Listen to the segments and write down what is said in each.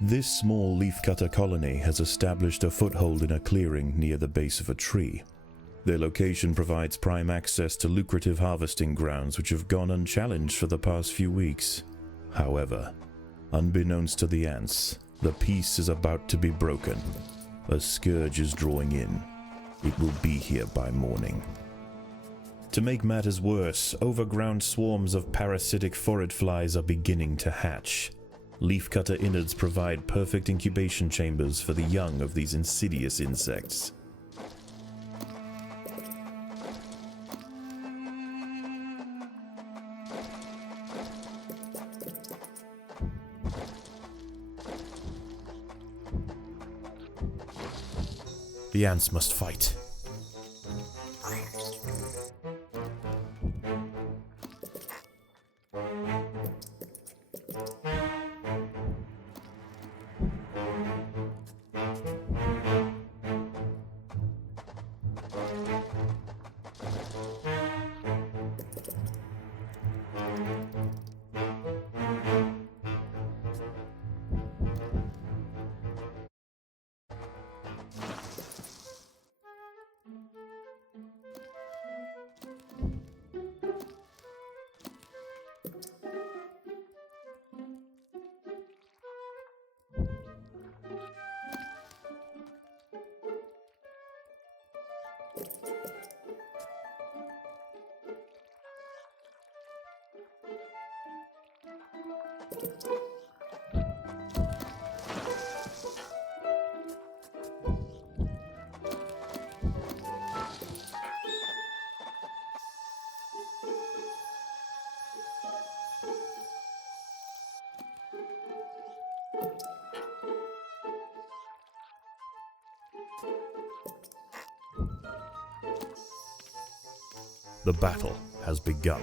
This small leafcutter colony has established a foothold in a clearing near the base of a tree. Their location provides prime access to lucrative harvesting grounds which have gone unchallenged for the past few weeks. However, unbeknownst to the ants, the peace is about to be broken. A scourge is drawing in. It will be here by morning. To make matters worse, overground swarms of parasitic phorid flies are beginning to hatch. Leafcutter innards provide perfect incubation chambers for the young of these insidious insects. The ants must fight. The battle has begun.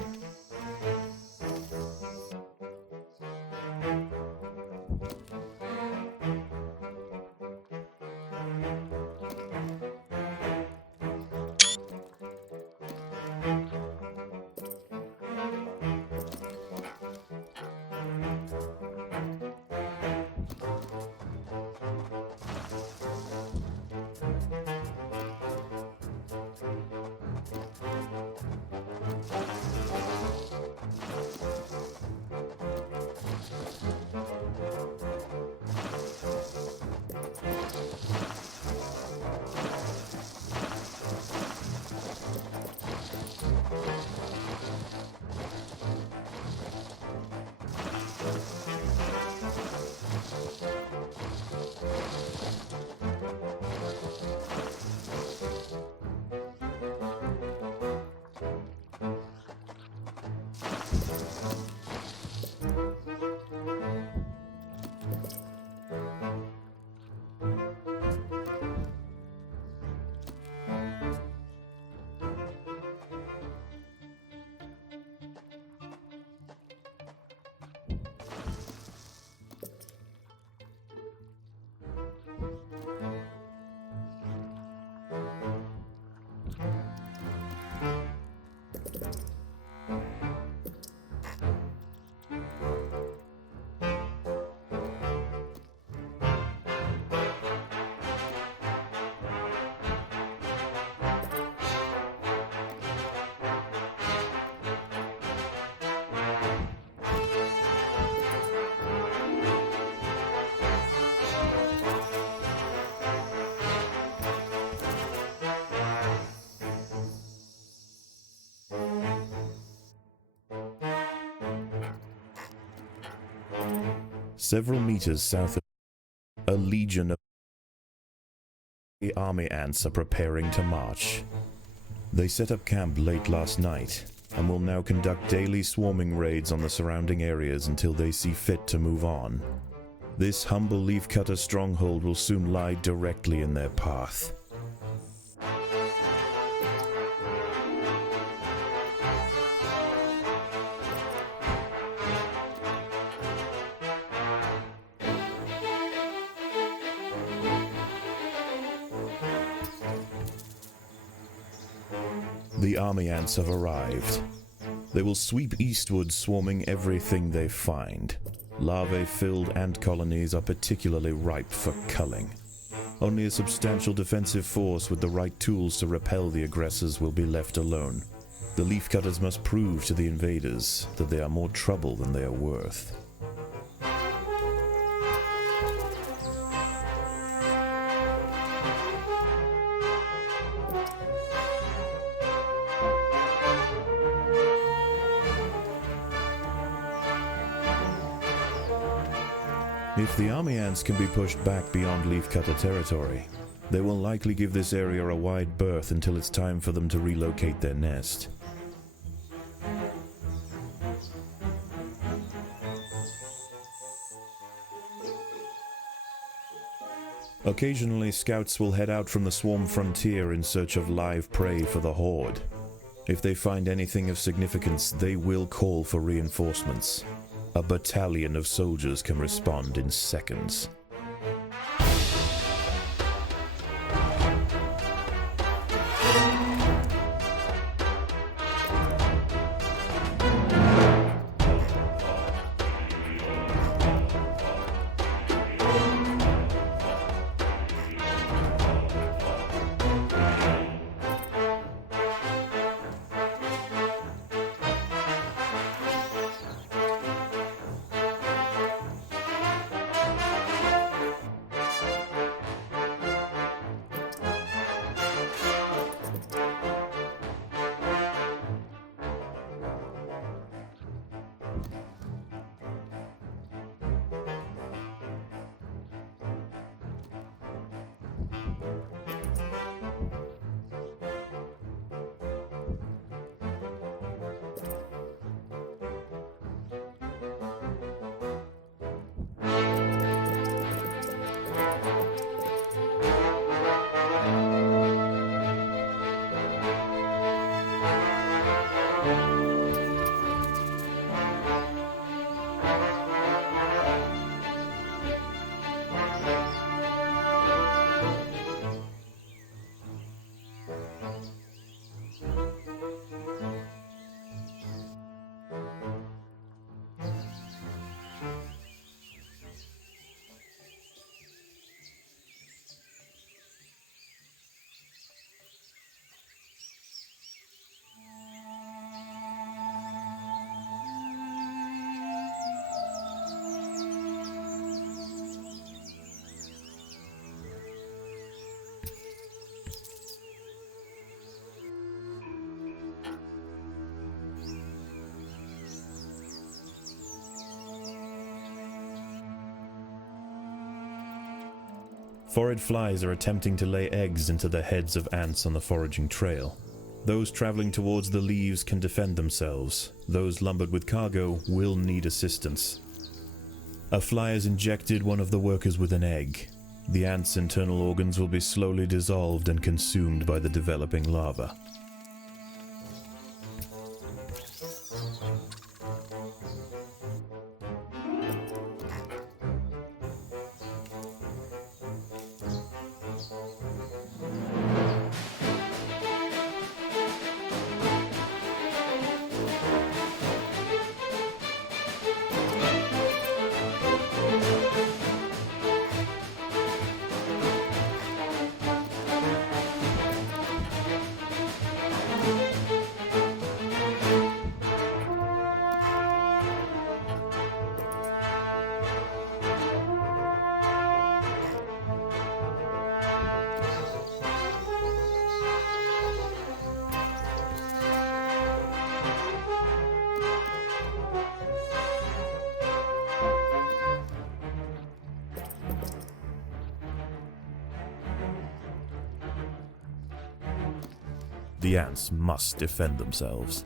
Several meters south of a legion of army ants are preparing to march. They set up camp late last night and will now conduct daily swarming raids on the surrounding areas until they see fit to move on. This humble leafcutter stronghold will soon lie directly in their path. The army ants have arrived. They will sweep eastward, swarming everything they find. Larvae-filled ant colonies are particularly ripe for culling. Only a substantial defensive force with the right tools to repel the aggressors will be left alone. The leafcutters must prove to the invaders that they are more trouble than they are worth. If the army ants can be pushed back beyond leafcutter territory, they will likely give this area a wide berth until it's time for them to relocate their nest. Occasionally, scouts will head out from the swarm frontier in search of live prey for the horde. If they find anything of significance, they will call for reinforcements. A battalion of soldiers can respond in seconds. Phorid flies are attempting to lay eggs into the heads of ants on the foraging trail. Those traveling towards the leaves can defend themselves. Those lumbered with cargo will need assistance. A fly has injected one of the workers with an egg. The ant's internal organs will be slowly dissolved and consumed by the developing larva. The ants must defend themselves.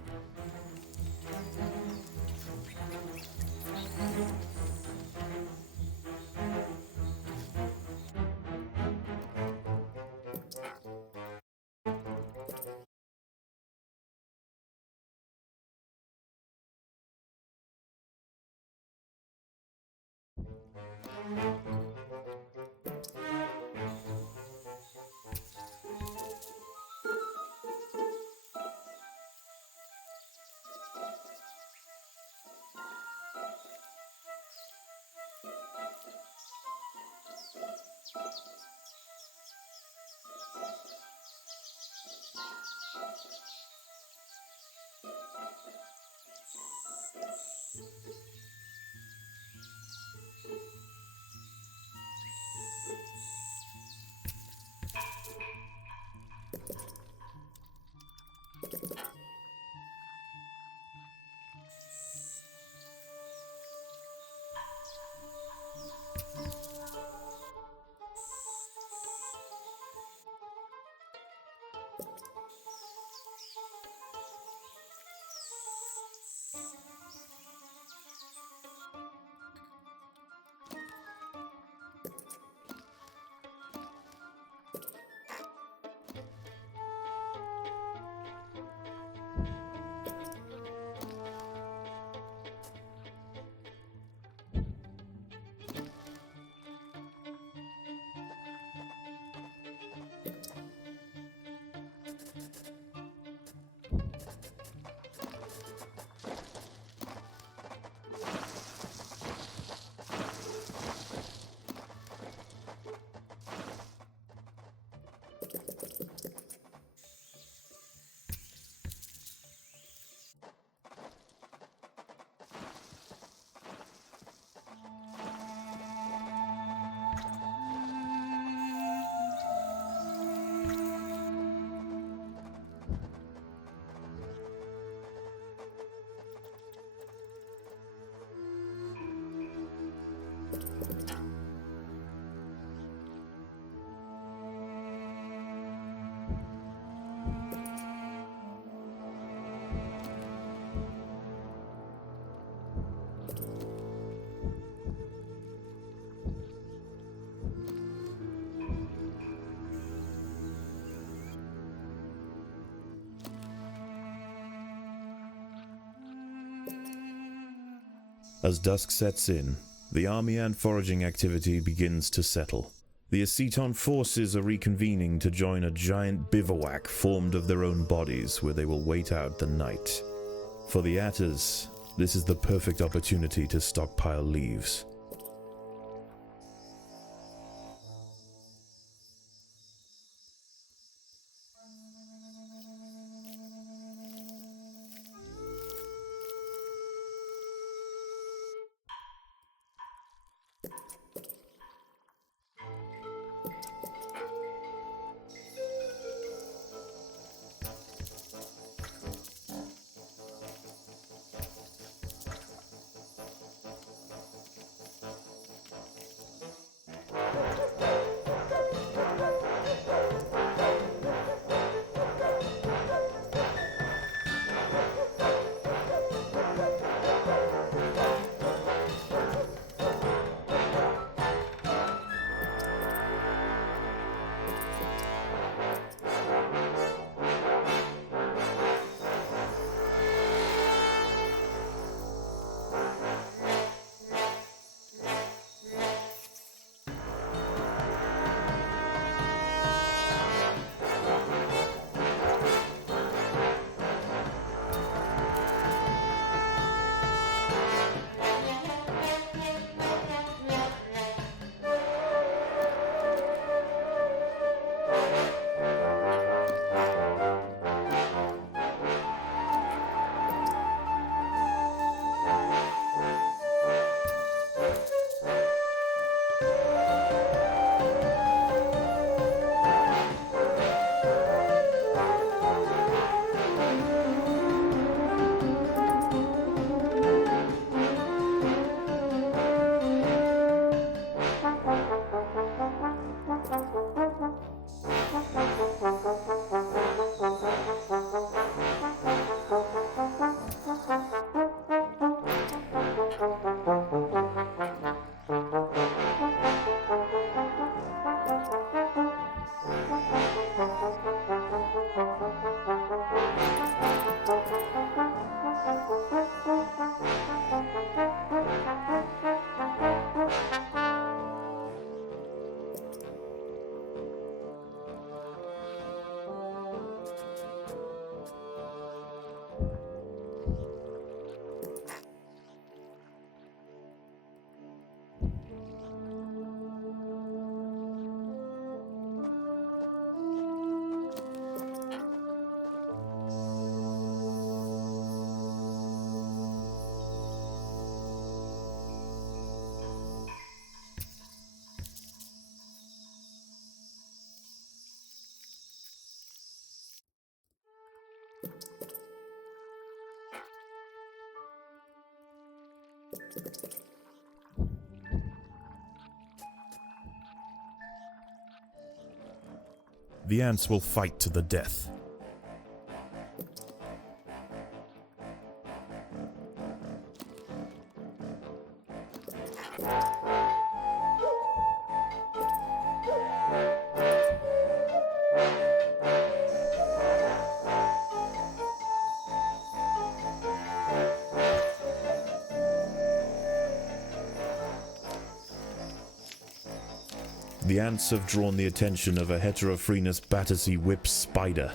As dusk sets in, the army ant foraging activity begins to settle. The Aceton forces are reconvening to join a giant bivouac formed of their own bodies where they will wait out the night. For the Atters, this is the perfect opportunity to stockpile leaves. The ants will fight to the death. The ants have drawn the attention of a Heterophrenius Battersea whip spider.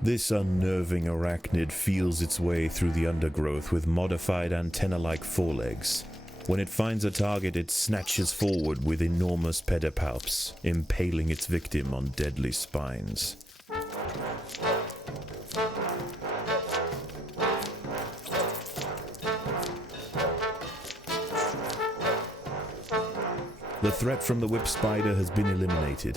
This unnerving arachnid feels its way through the undergrowth with modified antenna-like forelegs. When it finds a target, it snatches forward with enormous pedipalps, impaling its victim on deadly spines. The threat from the whip spider has been eliminated.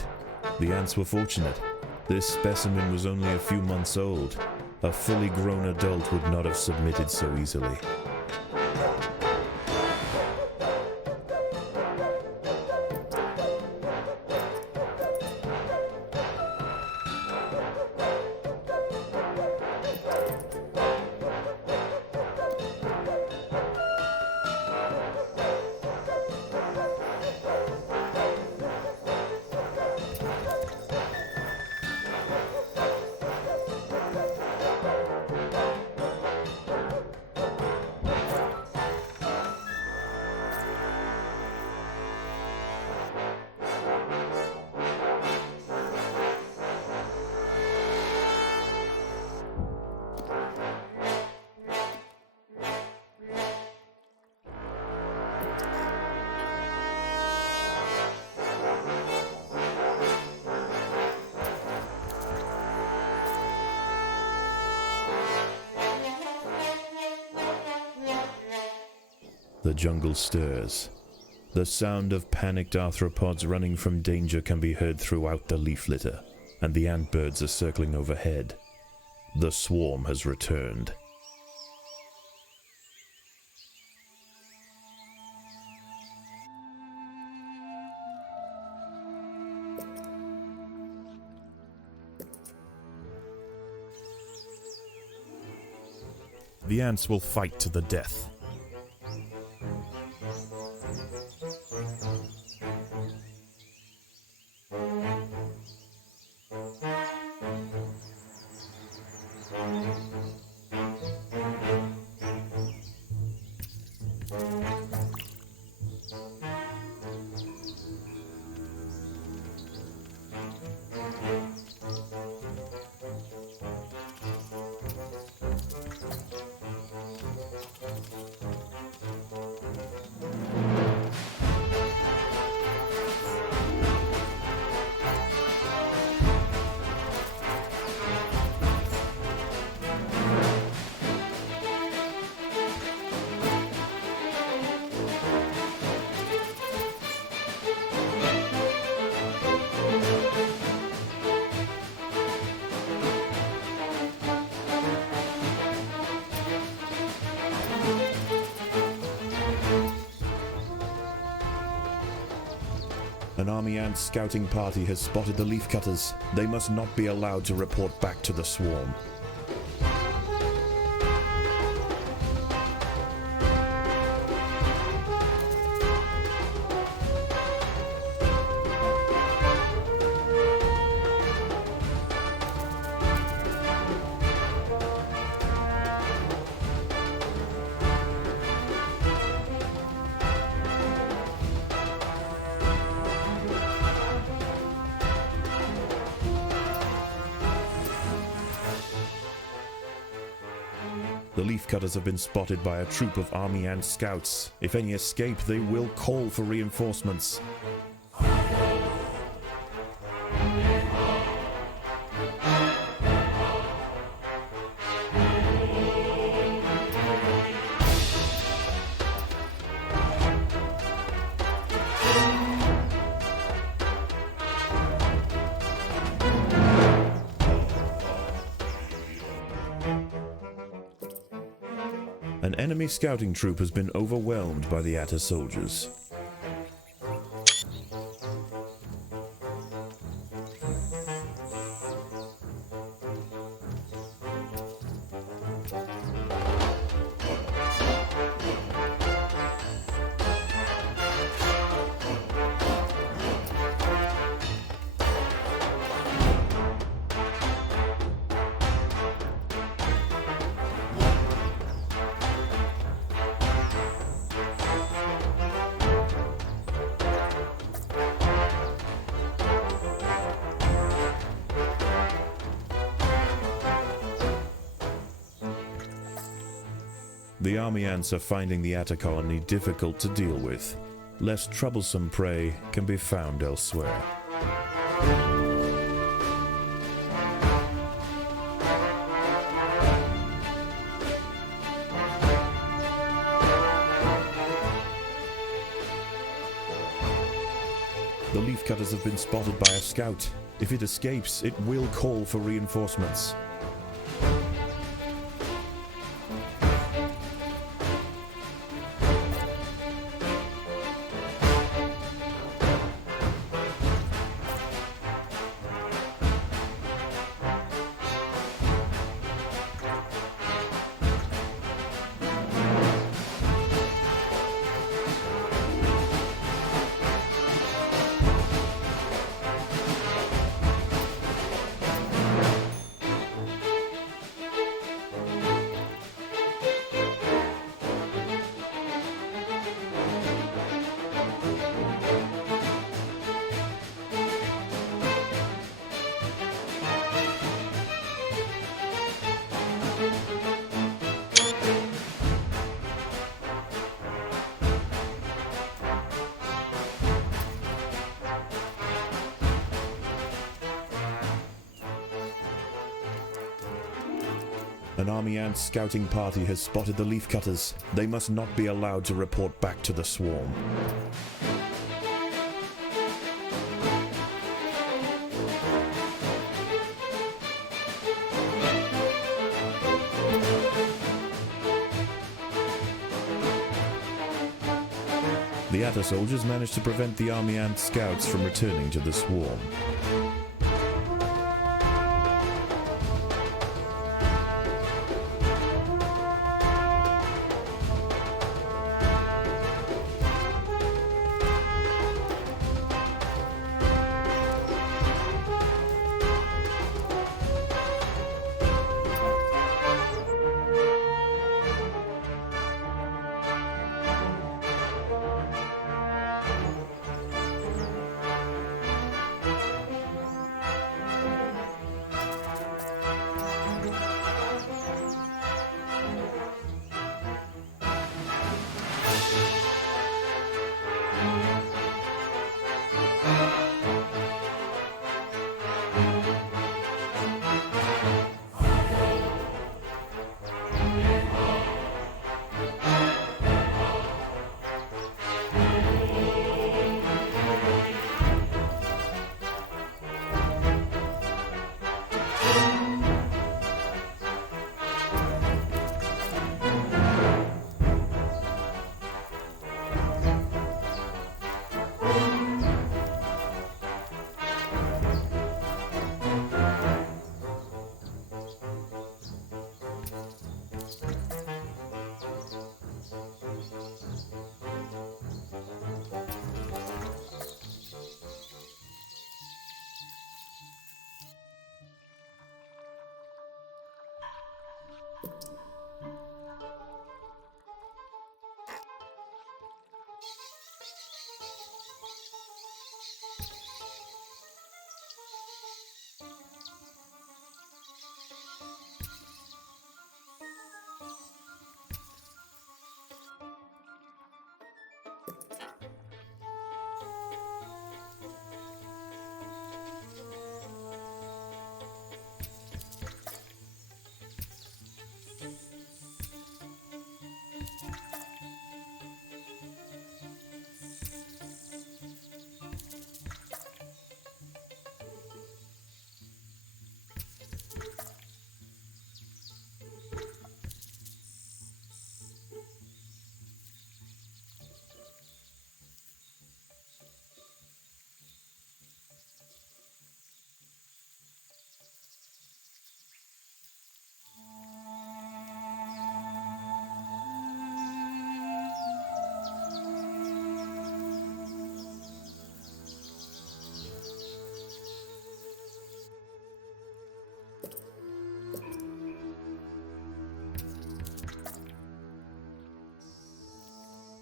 The ants were fortunate. This specimen was only a few months old. A fully grown adult would not have submitted so easily. The jungle stirs. The sound of panicked arthropods running from danger can be heard throughout the leaf litter, and the ant birds are circling overhead. The swarm has returned. The ants will fight to the death. An army ant scouting party has spotted the leafcutters. They must not be allowed to report back to the swarm. The leafcutters have been spotted by a troop of army ant scouts. If any escape, they will call for reinforcements. An enemy scouting troop has been overwhelmed by the Atta soldiers. The army ants are finding the Atta colony difficult to deal with. Less troublesome prey can be found elsewhere. The leafcutters have been spotted by a scout. If it escapes, it will call for reinforcements. An army ant scouting party has spotted the leaf cutters. They must not be allowed to report back to the swarm. The Atta soldiers managed to prevent the army ant scouts from returning to the swarm.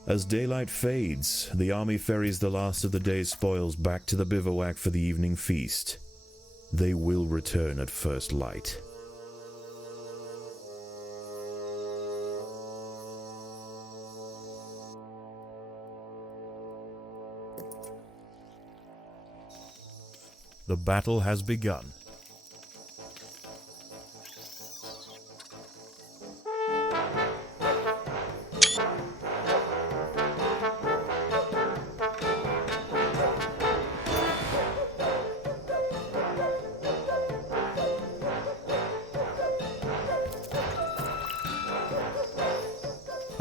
As daylight fades, the army ferries the last of the day's spoils back to the bivouac for the evening feast. They will return at first light. The battle has begun.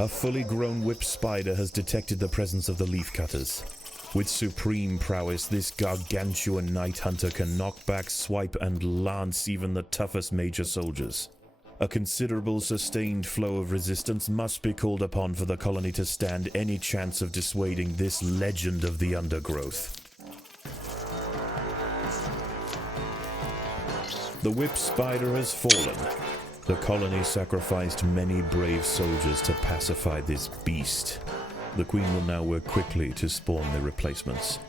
A fully grown whip spider has detected the presence of the leaf cutters. With supreme prowess, this gargantuan night hunter can knock back, swipe, and lance even the toughest major soldiers. A considerable sustained flow of resistance must be called upon for the colony to stand any chance of dissuading this legend of the Undergrowth. The whip spider has fallen. The colony sacrificed many brave soldiers to pacify this beast. The Queen will now work quickly to spawn their replacements.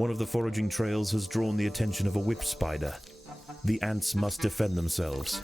One of the foraging trails has drawn the attention of a whip spider. The ants must defend themselves.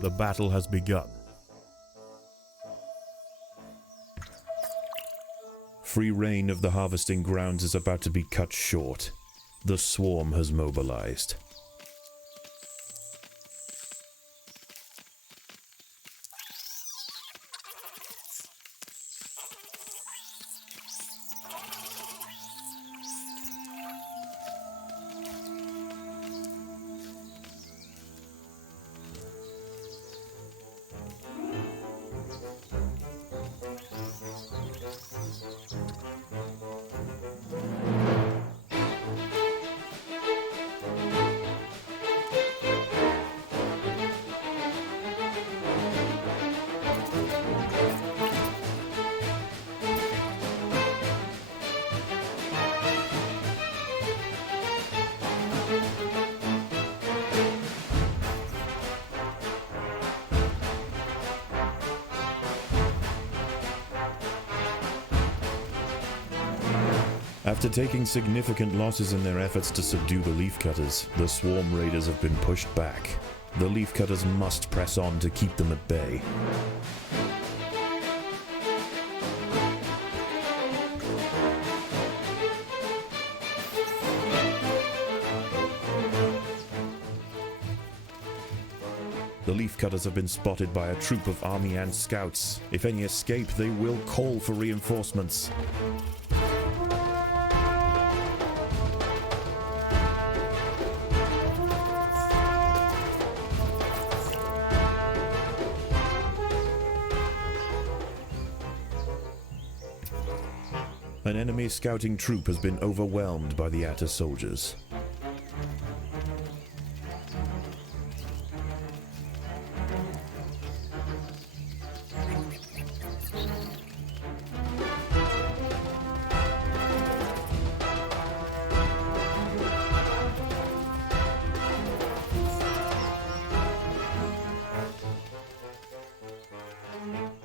The battle has begun. Free reign of the harvesting grounds is about to be cut short. The swarm has mobilized. After taking significant losses in their efforts to subdue the leafcutters, the swarm raiders have been pushed back. The leafcutters must press on to keep them at bay. The leafcutters have been spotted by a troop of army ant scouts. If any escape, they will call for reinforcements. An enemy scouting troop has been overwhelmed by the Atta soldiers.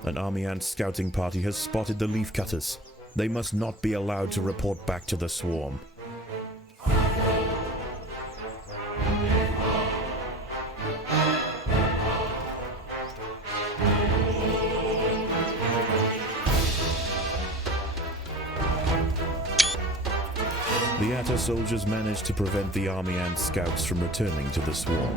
An army ant scouting party has spotted the leafcutters. They must not be allowed to report back to the swarm. The ATA soldiers managed to prevent the army ant scouts from returning to the swarm.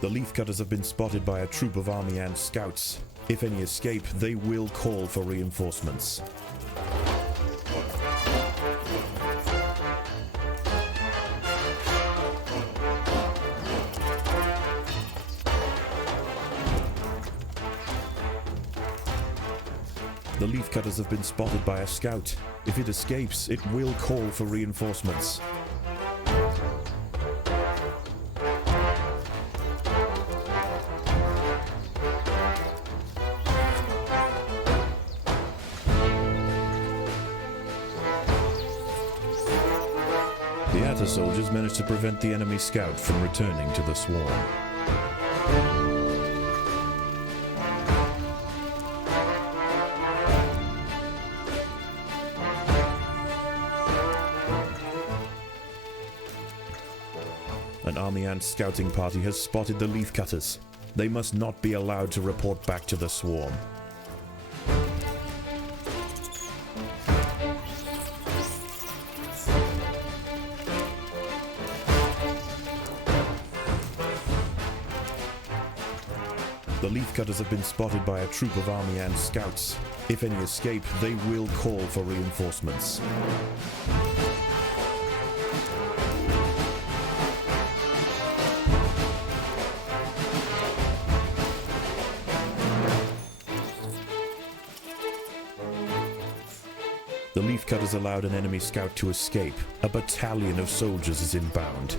The leafcutters have been spotted by a troop of army ant scouts. If any escape, they will call for reinforcements. The leafcutters have been spotted by a scout. If it escapes, it will call for reinforcements. The ATA soldiers managed to prevent the enemy scout from returning to the swarm. An army ant scouting party has spotted the leafcutters. They must not be allowed to report back to the swarm. The leafcutters have been spotted by a troop of army ant scouts. If any escape, they will call for reinforcements. The leafcutters allowed an enemy scout to escape. A battalion of soldiers is inbound.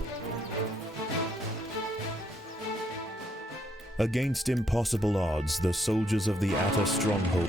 Against impossible odds, the soldiers of the ATA stronghold